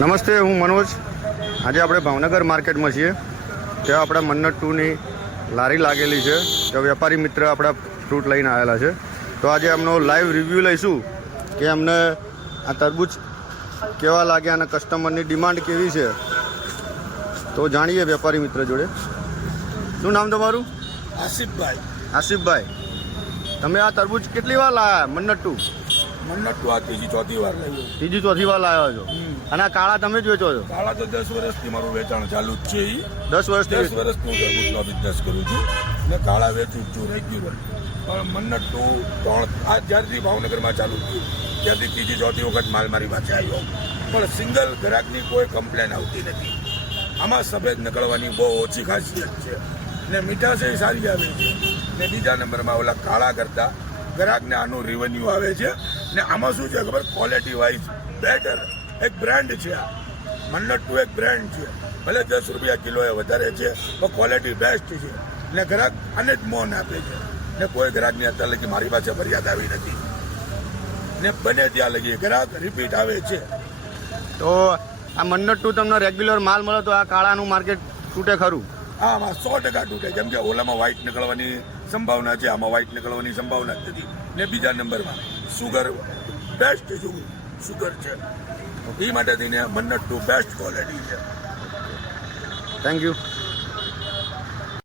નમસ્તે, હું મનોજ. આજે આપણે ભાવનગર માર્કેટમાં છીએ. ત્યાં આપણા મન્નત ટુની લારી લાગેલી છે. ત્યાં વેપારી મિત્ર આપણા ફ્રૂટ લઈને આવેલા છે. તો આજે એમનો લાઈવ રિવ્યૂ લઈશું કે એમને આ તરબૂચ કેવા લાગ્યા અને કસ્ટમરની ડિમાન્ડ કેવી છે. તો જાણીએ વેપારી મિત્ર જોડે. શું નામ તમારું? આસિફભાઈ. આસિફભાઈ, તમે આ તરબૂચ કેટલી વાર લાવ્યા મન્નત ટુ? મન્નત ટુ આ ત્રીજી ચોથી વાર લાવ્યો. ત્રીજી ચોથી વાર લાવ્યા છો. અને આ કાળા તમે જ વેચો છો? કાળા તો 10 વર્ષથી મારું વેચાણ ચાલુ જ છે. 10 વર્ષથી? 10 વર્ષથી હું તરબૂચનો બિઝનેસ કરું છું ને કાળા વેચું છું રેગ્યુલર. પણ મન્નત ટુ આ જ્યારથી ભાવનગરમાં ચાલુ થયું ત્યારથી ત્રીજી ચોથી વખત માલ મારી પાસે આવ્યો. પણ સિંગલ ગ્રાહકની કોઈ કમ્પ્લેન આવતી નથી. આમાં સફેદ નીકળવાની બહુ ઓછી ખાસિયત છે ને મીઠાશ એ સારી આવે છે. ને બીજા નંબરમાં ઓલા કાળા કરતા ગ્રાહકને આનું રેવન્યુ આવે છે. ને આમાં શું છે ખબર, ક્વોલિટી વાઇઝ બેટર એક બ્રાન્ડ છે. આ મન્નત ટુ એક બ્રાન્ડ છે. ભલે 10 રૂપિયા કિલો એ વધારે છે પણ ક્વોલિટી બેસ્ટ છે. ને ગ્રાહક આને જ મોન આપે છે. ને કોઈ ગ્રાહકની અત્યારે લગી મારી પાસે ફરિયાદ આવી નથી. ને બને ત્યાં લગી ગ્રાહક રિપીટ આવે છે. તો આ મન્નત ટુ તમને રેગ્યુલર માલ મળે તો આ કાળાનું માર્કેટ તૂટે ખરું? હા, આમાં 100% તૂટે. કેમ કે ઓલામાં વ્હાઇટ નીકળવાની સંભાવના છે, આમાં વ્હાઇટ નીકળવાની સંભાવના જ નથી. ને બીજા નંબરમાં સુગર બેસ્ટ સુગર છે. એ માટે થઈને મન્નત ટુ બેસ્ટ ક્વોલિટી છે. Thank you.